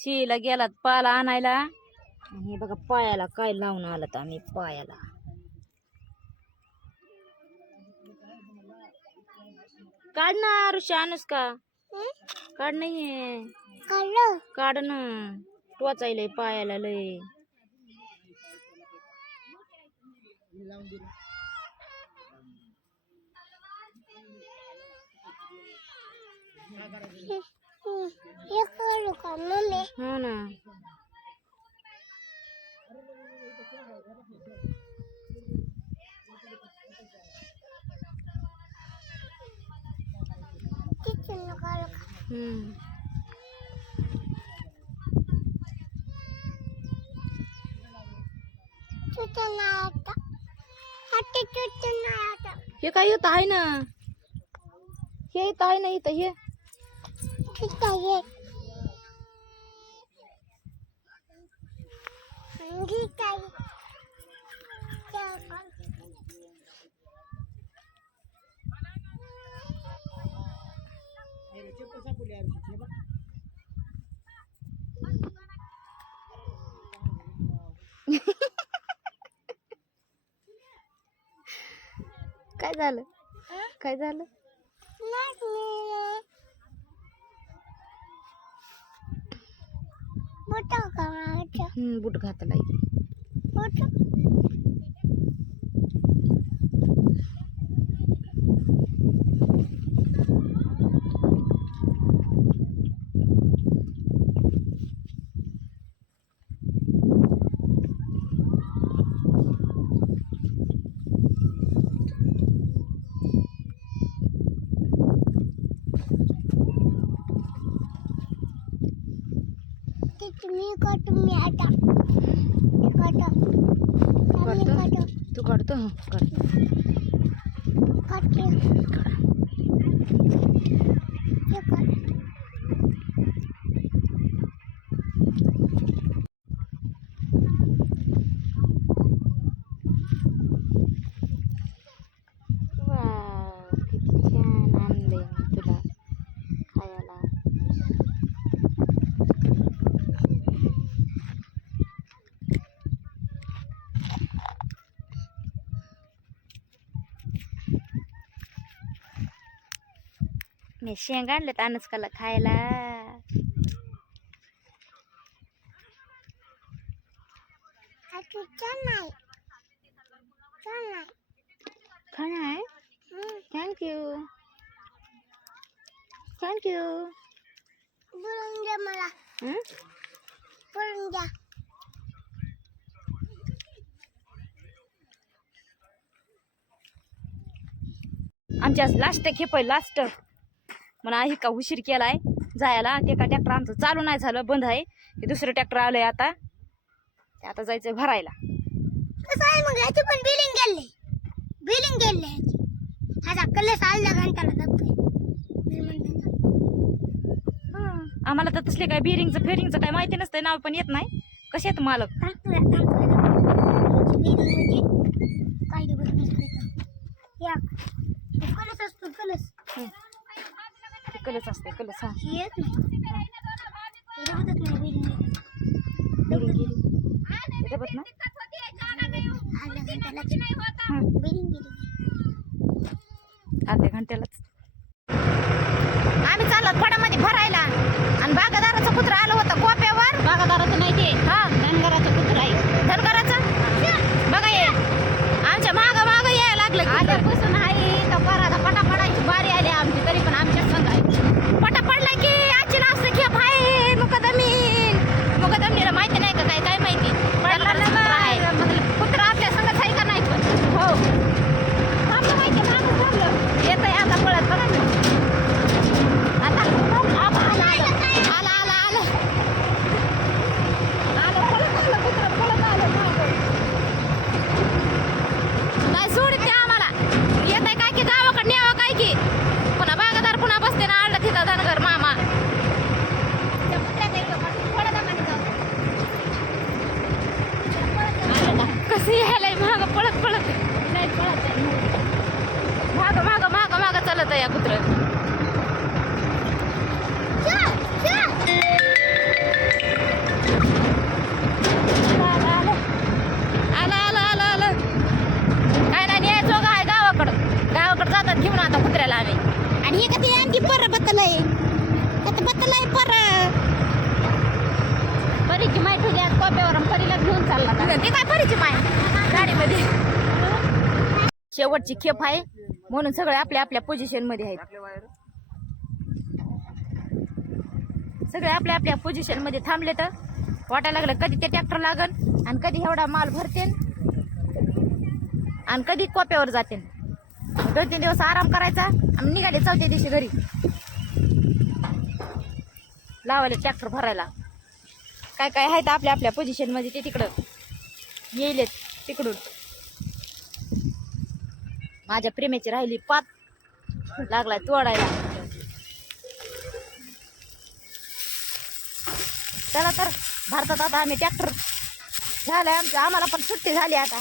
शिला गेलात पाला आणायला. हे बघा पायाला काय लावून आलात आम्ही पायाला. काढ ना ऋषा अनुष्का काढ नाही काढ ना टोचायलंय पायाला लय. हो ना हे काय येत आहे ना. हे येत आहे ना इथं हे काय झालं काय झालं. बूट घातलाय तू काढतो मी शेंग आणलेत अनुष्काला खायला. खाणार थँक्यू थँक्यू. आमच्या लास्ट खेप आहे लास्ट म्हणा ही का उशीर केलाय जायला. ते का ट्रॅक्टर आमचं चालू नाही झालं बंद आहे. हे दुसरं ट्रॅक्टर आलंय आता ते आता जायचंय भरायला. मग याची पण बिलिंग गेले ह्याचा कलस आला घंटाला आम्हाला तर तसले काय फेरिंगचं काय माहिती नसतंय नाव पण येत नाही. कसे आहेत मालक कलस असते कलस. अर्ध्या घंट्यालाच आम्ही चाललो फडामध्ये भरायला. आणि बागादाराचं कुत्र आलं होतं कोप्यावर. बागादाराचं नाही ते धनगराचं कुत्र आहे. धनगराचं बघा ये आमच्या माग यायला लागलं. आल्यापासून आहे तर पराचा पटा पडायची बारी आली आमची. तरी पण आमच्या संघ आहे पटा पडलाय की आजची नाव खेप आहे. मुकदमीला माहिती नाही का काय माहिती कुत्र आपल्या संघच आहे का नाही. हो आपलं माहिती येत आहे आता पळत बघा आता आलं पळत आलं नाही सोडित ते आम्हाला. येत आहे काय की गावाकडे न्यावं काय की पुन्हा बागादार पुन्हा बसते ना आडला तिथं धनगर मामा. कसं यायलाय माग पळत नाही माग चालत आहे या कुत्र. परीची माय ठेवली आज कोप्यावर आणि परीला घेऊन चालला होता. ती काय परीची माय गाडीमध्ये. शेवटची खेप आहे म्हणून सगळे आपल्या आपल्या पोझिशन मध्ये आहेत. सगळे आपल्या आपल्या पोझिशन मध्ये थांबले तर वाटायला लागलं कधी ते ट्रॅक्टर लागल आणि कधी एवढा माल भरते आणि कधी कोप्यावर जाते. 2-3 दिवस आराम करायचा आणि निघाले 4थ्या दिवशी घरी लावायला ट्रॅक्टर भरायला. काय काय आहेत आपल्या आपल्या पोझिशन मध्ये ते तिकडं येईल तिकडून. माझ्या प्रेमाची राहिली पात लागलाय तोडायला. चला तर भारतात आता आम्ही ट्रॅक्टर झालाय आमचं. आम्हाला पण सुट्टी झाली आता.